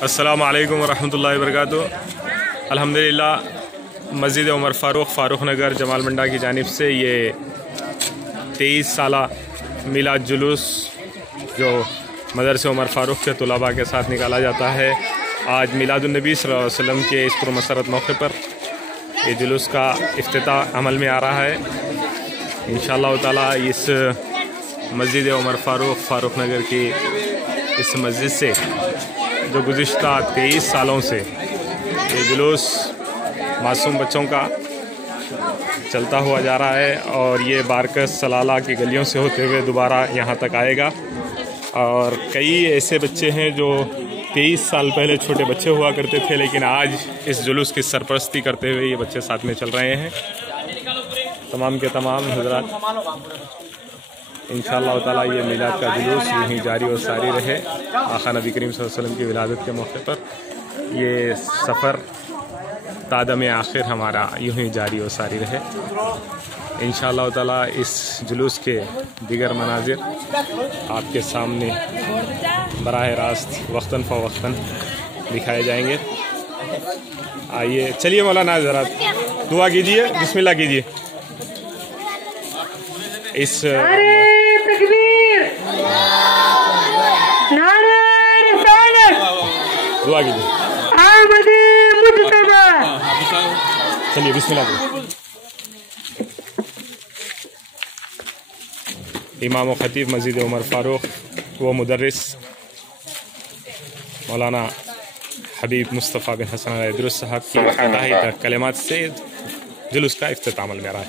अस्सलामु अलैकुम वरहमतुल्लाहि वबरकातुहू। अल्हम्दुलिल्लाह मस्जिद उमर फ़ारूक नगर जमाल मंडा की जानिब से ये 23 साला मिलाद जुलूस जो मदरसे उमर फ़ारूक के तुलबा के साथ निकाला जाता है, आज मिलादुन्नबी सल्लल्लाहु अलैहि वसल्लम के इस पुरमसरत मौके पर ये जुलूस का इफ्तिताह अमल में आ रहा है। इंशाअल्लाह ताला इस मस्जिद उमर फ़ारूक नगर की इस मस्जिद से जो गुज़िश्ता 23 सालों से ये जुलूस मासूम बच्चों का चलता हुआ जा रहा है और ये बारकस सलाला की गलियों से होते हुए दोबारा यहाँ तक आएगा। और कई ऐसे बच्चे हैं जो 23 साल पहले छोटे बच्चे हुआ करते थे, लेकिन आज इस जुलूस की सरपरस्ती करते हुए ये बच्चे साथ में चल रहे हैं। तमाम के तमाम हज़रात इंशाअल्लाह ताला ये मिलाद का जुलूस यूँ ही जारी और सारी रहे। आका नबी करीम सल्लल्लाहु अलैहि वसल्लम की विलादत के मौके पर ये सफ़र तादम आखिर हमारा यूँ ही जारी और सारी रहे। इंशाअल्लाह ताला इस जुलूस के दीगर मनाजिर आपके सामने बराह रास्त वक्तन फ़वक्तन दिखाए जाएंगे। आइए चलिए मौलाना ज़रा दुआ कीजिए, बिस्मिल्लाह कीजिए। इस दुआ कीजिए, चलिए बिस्मिल्लाह कीजिए। इमाम व खतीब मस्जिद उमर फ़ारूक व मुदर्रिस मौलाना हबीब मुस्तफ़ा बिन हसन अल-इदरुस साहब की इफ्तिताही कलिमात से जुलूस का इफ्तिताह अमल में रहा है।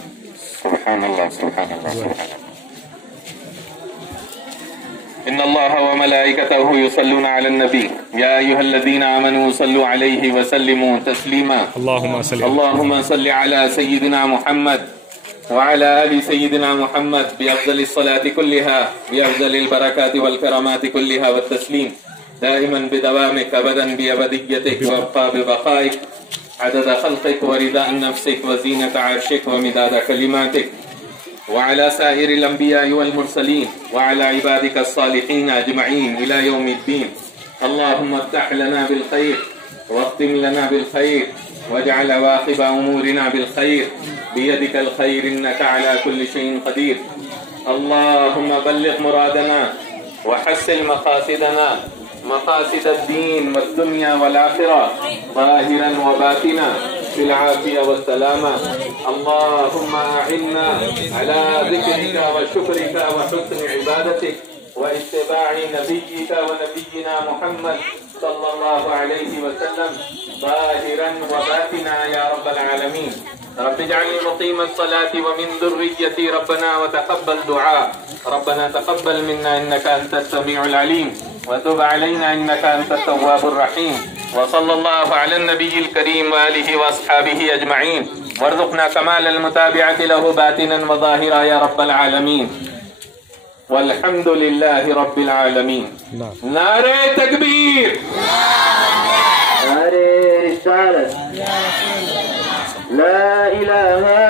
इन्नल्लाह व मलाइकतहु युसल्लूना अलन नबी या अय्युहल्लज़ीना आमनू सल्लु अलैहि व सल्लिमू तस्लीमा। अल्लाहुम्मा सल्लि अला सय्यिदिना मुहम्मद व अला आलि सय्यिदिना मुहम्मद बिअफ़ज़लिस सलाति कुल्लिहा बिअफ़ज़लिल बरकाति वल करमाति कुल्लिहा व तस्लीम दाइमन बिदवामिक अबदन बिअबदिय्यतिक व अब्क़ा बिबक़ाइक अदद ख़ल्क़िक व रिदा नफ़्सिक व ज़ीनत अर्शिक व मिदाद कलिमातिक वअला साइरिल अंबिया'i वल मुरसलीन वअला इबादिका अस्सालिहीन अजमईन इला यौमिद्दीन। अल्लाहुम्मा अफ़्तह लना बिल खैर वख्तिम लना बिल खैर वजअल अवाक़िब उमूरिना बिल खैर बियदिकल खैर इन्नका अला कुल्लि शैइन क़दीर। अल्लाहुम्मा बल्लिग़ मुरादना वहस्सिल मक़ासिदना मक़ासिदद्दीन वद्दुनिया वल आखिरा ज़ाहिरन व बातिना फिल आफ़िया वस्सलामा। अल्लाहुम्मा अइन्ना अला ज़िक्रिका व शुक्रिका व हुस्नि इबादतिक व इत्तिबा'i नबिय्यिका व नबिय्यिना मुहम्मद सल्लल्लाहु अलैहि वसल्लम ज़ाहिरन व बातिना या रब्बल आलमीन। रब्बि इजअलनी मुक़ीमस सलाति व मिन ज़ुर्रिय्यती रब्बना व तक़ब्बल दुआ। रब्बना तक़ब्बल मिन्ना इन्नका अंतस समीउल अलीम व तुब अलैना इन्नका अंतत तव्वाबुर रहीम। व सल्लल्लाहु अला नबिय्यिल करीम व आलिहि व अस्हाबिहि अजमईन वर्ज़ुक़ना कमालल मुताबिअति लहु बातिनन व ज़ाहिरा या रब्बल आलमीन। वल्हम्दुलिल्लाहि रब्बिल आलमीन। नारे तकबीर, नारे रिसालत, ला इलाहा